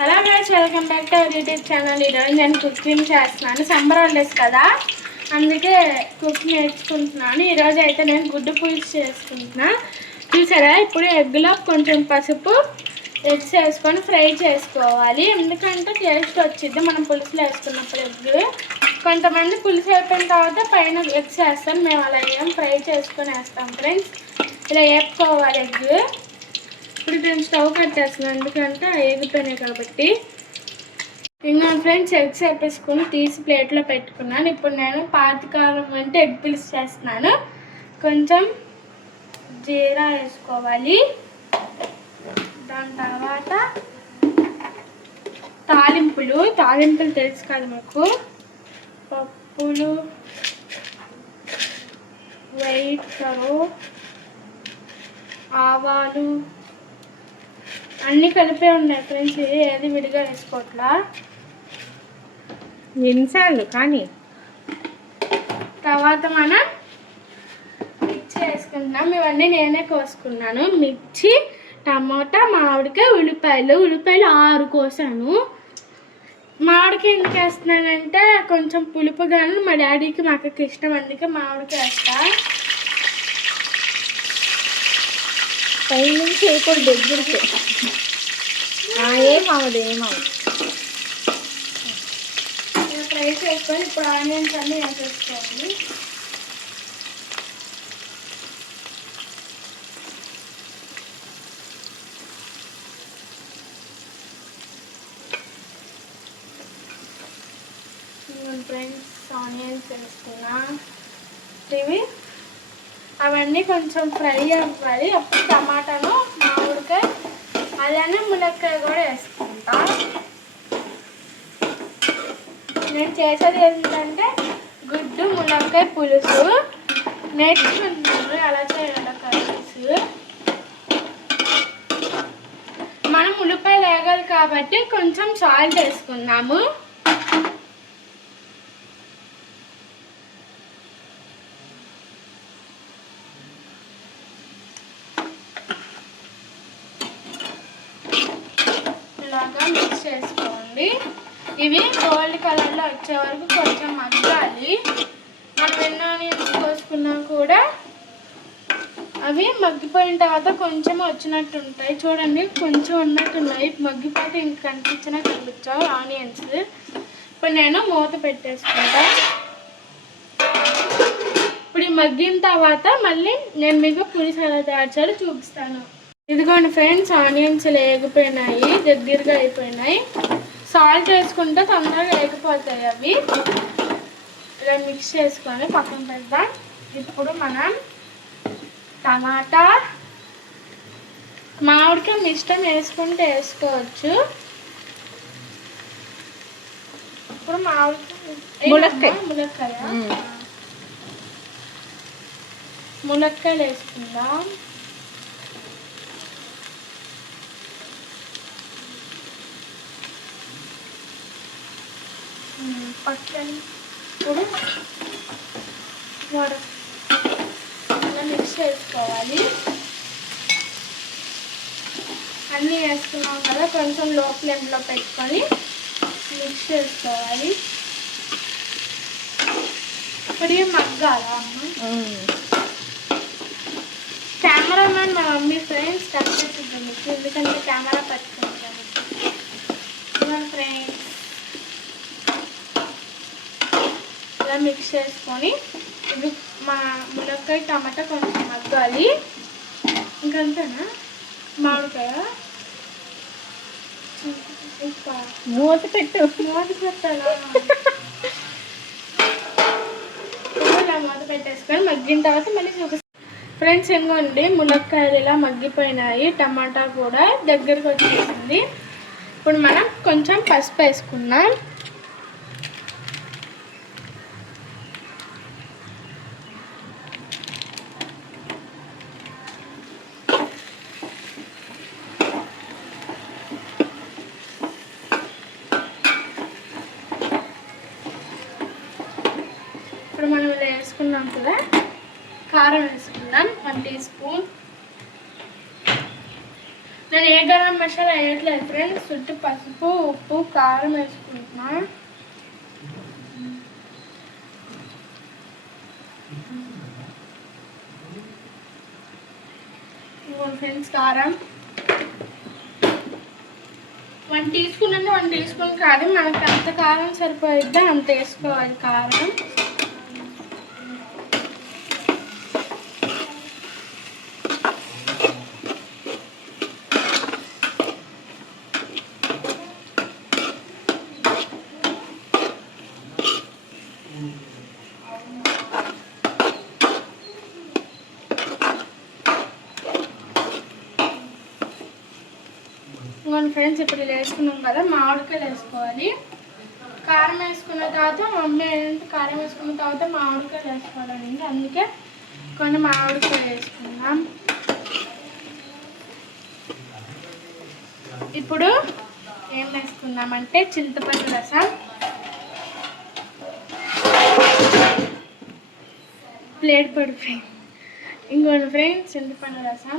Hello guys, welcome back to our YouTube channel. ఈరోజు నేను cooking చేస్తున్నాను. సమ్మర్ హాలిడేస్ కదా, అందుకే కుక్ నేర్చుకుంటున్నాను. ఈరోజు అయితే నేను గుడ్డు పులుసు చేసుకుంటున్నా. చూసారా, ఇప్పుడు ఎగ్లో కొంచెం పసుపు, ఎగ్స్ వేసుకొని ఫ్రై చేసుకోవాలి. ఎందుకంటే టేస్ట్ వచ్చింది మనం పులుసులో వేసుకున్నప్పుడు. ఎగ్ కొంతమంది పులుసు అయిపోయిన తర్వాత పైన ఎగ్స్ వేస్తాం, మేము అలా ఏం ఫ్రై చేసుకొని వేస్తాం ఫ్రెండ్స్. ఇలా వేపుకోవాలి ఎగ్. ఇప్పుడు నేను స్టవ్ కట్టేస్తున్నాను, ఎందుకంటే వేగిపోయినాయి కాబట్టి. ఇంకా ఫ్రెండ్స్ ఎగ్స్ వేపేసుకొని తీసి ప్లేట్లో పెట్టుకున్నాను. ఇప్పుడు నేను పాతకాలం అంటే ఎగ్ పులుసు చేస్తున్నాను. కొంచెం జీరా వేసుకోవాలి. దాని తర్వాత తాలింపులు తెలుసు కదా మాకు. పప్పులు, వైటరు, ఆవాలు అన్నీ కలిపే ఉన్నాయి ఫ్రెండ్స్. ఏది విడిగా వేసుకోవట్లా. ఎన్నిసార్లు కానీ తర్వాత మనం మిర్చి వేసుకుంటున్నాం. ఇవన్నీ నేనే కోసుకున్నాను. మిర్చి, టమాటా, మామిడికాయ, ఉల్లిపాయలు 6 కోసాను. మామిడికాయ ఎందుకు వేస్తున్నానంటే కొంచెం పులుపుగాను, మా డాడీకి మా అక్కకి ఇష్టం, అందుకే మామిడికాయ వేస్తా. పై నుంచి వేయకూడదు, దగ్గరికి ఏమవుదు. ఫ్రై చేసుకొని ఇప్పుడు ఆనియన్స్ అన్నీ వేసేసుకోవాలి. ఫ్రెండ్స్ ఆనియన్స్ వేసుకున్నా. ఇవి అవన్నీ కొంచెం ఫ్రై అవ్వాలి. అప్పుడు టమాటాను, మామిడికాయ, అలానే మునక్కాయ కూడా వేసుకుంటా. నేను చేసేది ఏంటంటే గుడ్డు మునక్కాయ పులుసు నేర్చుకుంటున్నాను, ఎలా చేయాలి కర్రీస్. మనం ఉల్లిపాయలు వేగాలి కాబట్టి కొంచెం సాల్ట్ వేసుకుందాము. ఇలాగా మిక్స్ చేసుకోండి. ఇవి గోల్డ్ కలర్లో వచ్చే వరకు కొంచెం మగ్గాలి. మనం ఎన్ని ఆనియన్స్ కోసుకున్నా కూడా అవి మగ్గిపోయిన తర్వాత కొంచెం వచ్చినట్టు ఉంటాయి. చూడండి, కొంచెం ఉన్నట్టున్నాయి. మగ్గిపోతే ఇంక కనిపించావు ఆనియన్స్. ఇప్పుడు నేను మూత పెట్టేసుకుంటా. ఇప్పుడు మగ్గిన తర్వాత మళ్ళీ నేను మీకు పులుసు ఎలా తయారు చేయాలో చూపిస్తాను. ఇదిగోండి ఫ్రెండ్స్, ఆనియన్స్ వేగిపోయినాయి, దగ్గరగా అయిపోయినాయి. సాల్ట్ వేసుకుంటే తొందరగా వేగిపోతాయి అవి. ఇలా మిక్స్ చేసుకొని పక్కన పెడదాం. ఇప్పుడు మనం టమాటా, మామిడికాయ మీ ఇష్టం వేసుకుంటే వేసుకోవచ్చు. ఇప్పుడు ములక్కాయలు వేసుకుందాం. పక్కన ఇప్పుడు ఇలా మిక్స్ చేసుకోవాలి. అన్నీ వేసుకున్నాం కదా, కొంచెం లో ఫ్లేమ్లో పెట్టుకొని మిక్స్ చేసుకోవాలి. ఇప్పుడు మగ్గాలా అమ్మ? కెమెరామెన్ మా మమ్మీ ఫ్రెండ్స్ కనిపిస్తుంది మీకు, ఎందుకంటే కెమెరా పట్టుకుంటాను ఫ్రెండ్స్. ఇలా మిక్స్ చేసుకొని ఇది మా మునక్కాయ, టమాటా కొంచెం మగ్గాలి. ఇంకంతేనా? మామిడికాయ మూత పెట్టాలా? ఇలా మూత పెట్టేసుకొని మగ్గిన తర్వాత మళ్ళీ చూపిస్తాను ఫ్రెండ్స్. ఇంకోండి, మునక్కాయలు ఇలా మగ్గిపోయినాయి, టమాటా కూడా దగ్గరకు వచ్చేసింది. ఇప్పుడు మనం కొంచెం పసుపు వేసుకున్నాం. ఇప్పుడు మనం ఇలా వేసుకున్నాం కదా, కారం వేసుకుందాం 1 టీ స్పూన్. నేను ఏ గరం మసాలా వేయట్లేదు ఫ్రెండ్స్, చుట్టూ పసుపు ఉప్పు కారం వేసుకుంటున్నా. ఫ్రెండ్స్ కారం 1 టీ స్పూన్ అంటే 1 టీ స్పూన్ కాదు, మనకు ఎంత కారం సరిపోయిద్దో అంత వేసుకోవాలి కారం. ఫ్రెండ్స్ ఇప్పుడు ఇది వేసుకున్నాం కదా, మామిడికాయలు వేసుకోవాలి. కారం వేసుకున్న తర్వాత మా మమ్మీ ఏంటంటే కారం వేసుకున్న తర్వాత మామిడికాయలు వేసుకోవాలండి, అందుకే కొన్ని మామిడికాయలు వేసుకున్నాం. ఇప్పుడు ఏం వేసుకున్నామంటే చింతపండు రసం, ప్లేట్ పడిపోయింది. ఇంకోటి ఫ్రెండ్స్ చింతపండు రసం,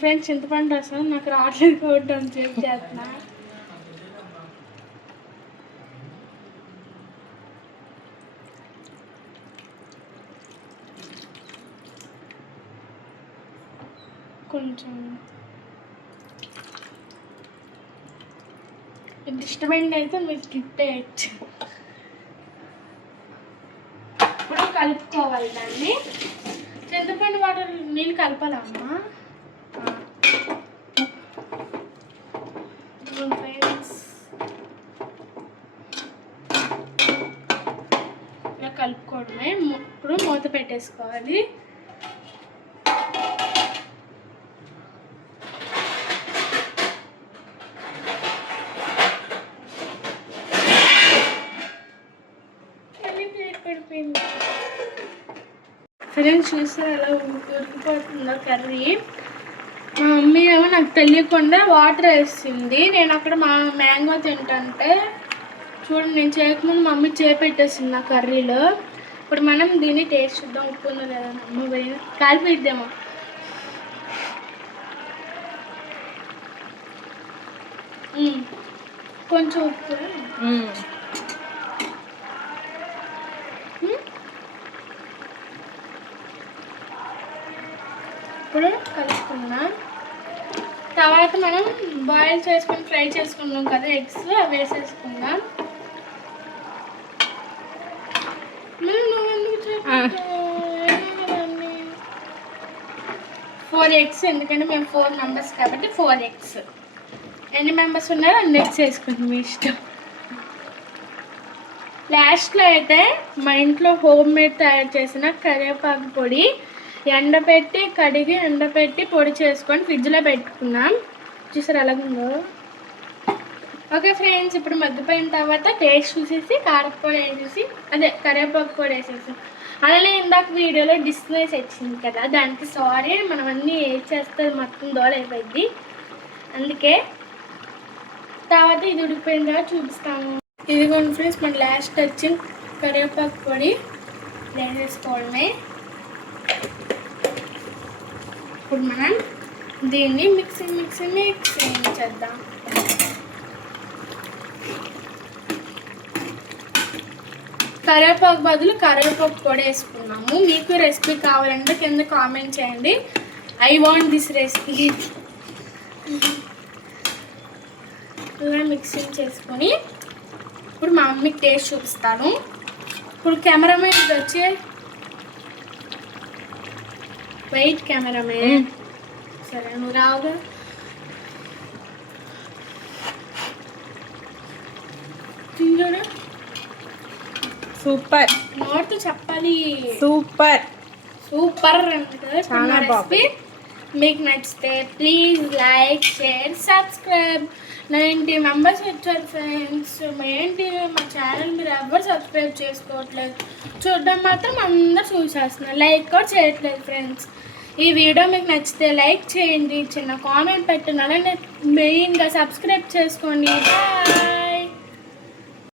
ఫ్రెండ్స్ చింతపండు రసం నాకు రావట్లేదు కాబట్టి చెప్పి చేస్తున్నా. కొంచెం ఇది ఇష్టమైంది అయితే మీరు స్కిప్ చేయొచ్చు. ఇప్పుడు కలుపుకోవాలి దాన్ని. చింతపండు వాటర్ నీళ్ళు కలపాలమ్మా. ఇలా కలుపుకోవడమే. ఇప్పుడు మూత పెట్టేసుకోవాలి. ఫ్రెండ్స్ చూస్తారు ఎలా ఉడికిపోతుందో కర్రీ. మా మమ్మీ ఏమో నాకు తెలియకుండా వాటర్ వేసింది. నేను అక్కడ మ్యాంగో తింటుంటే చూడండి, నేను చేయకముందు మా మమ్మీ చేపెట్టేసింది నా కర్రీలో. ఇప్పుడు మనం దీన్ని టేస్ట్ చూద్దాం, ఉప్పు ఉందో లేదా. అమ్మ పోయిన కాలిపోయిద్దేమో. కొంచెం ఉప్పు ఇప్పుడు కలుపుకున్నాం. తర్వాత మనం బాయిల్ చేసుకొని ఫ్రై చేసుకున్నాం కదా ఎగ్స్, అవి వేసేసుకుందాం. 4 ఎగ్స్, ఎందుకంటే మేము 4 మెంబర్స్ కాబట్టి 4 ఎగ్స్. ఎన్ని మెంబర్స్ ఉన్నారో అన్ని ఎగ్స్ వేసుకుంటాం, మీ ఇష్టం. లాస్ట్లో అయితే మా ఇంట్లో హోమ్ మేడ్ తయారు చేసిన కరివేపాకు పొడి ఎండపెట్టి కడిగి ఎండపెట్టి పొడి చేసుకొని ఫ్రిడ్జ్లో పెట్టుకున్నాం. చూసారు ఎలాగుందో. ఓకే ఫ్రెండ్స్, ఇప్పుడు మగ్గిపోయిన తర్వాత టేస్ట్ చూసేసి కారపొడి వేసేసి అదే కరివేపాకు పొడి వేసేసి, అలానే ఇందాక వీడియోలో డిస్ప్లేస్ వచ్చింది కదా, దానికి సారీ. మనం అన్నీ చేస్తే మొత్తం దోలైపోయింది, అందుకే. తర్వాత ఇది ఉడికిపోయిన తర్వాత చూపిస్తాము. ఇదిగోండి ఫ్రెండ్స్, మన లాస్ట్ వచ్చిన కరివేపాకు పొడి వేసేసుకోవడమే. ఇప్పుడు మనం దీన్ని మిక్సీ చేద్దాం. కరివేపాకు బదులు కరివేపాకు పొడి వేసుకున్నాము. మీకు రెసిపీ కావాలంటే కింద కామెంట్ చేయండి. I want this recipe. ఇలా మిక్సింగ్ చేసుకొని ఇప్పుడు మా మమ్మీకి టేస్ట్ చూపిస్తాను. ఇప్పుడు కెమెరామెన్ వచ్చి వెయిట్ కెమెరామెన్, సరే నువ్వు రావుగా. తింజోడా సూపర్, నోటితో చెప్పాలి. సూపర్ సూపర్ అంటే రెసిపీ మీకు నచ్చితే please like share subscribe. 90 members వచ్చారు ఫ్రెండ్స్. ఏంటి మా ఛానల్ మీరు ఎవరు సబ్స్క్రైబ్ చేసుకోవట్లేదు, చూడడం మాత్రం అందరు చూసేస్తున్నారు, లైక్ కూడా చేయట్లేదు ఫ్రెండ్స్. ఈ వీడియో మీకు నచ్చితే లైక్ చేయండి, చిన్న కామెంట్ పెట్టండి, అలానే మెయిన్గా సబ్స్క్రైబ్ చేసుకోండి. బాయ్.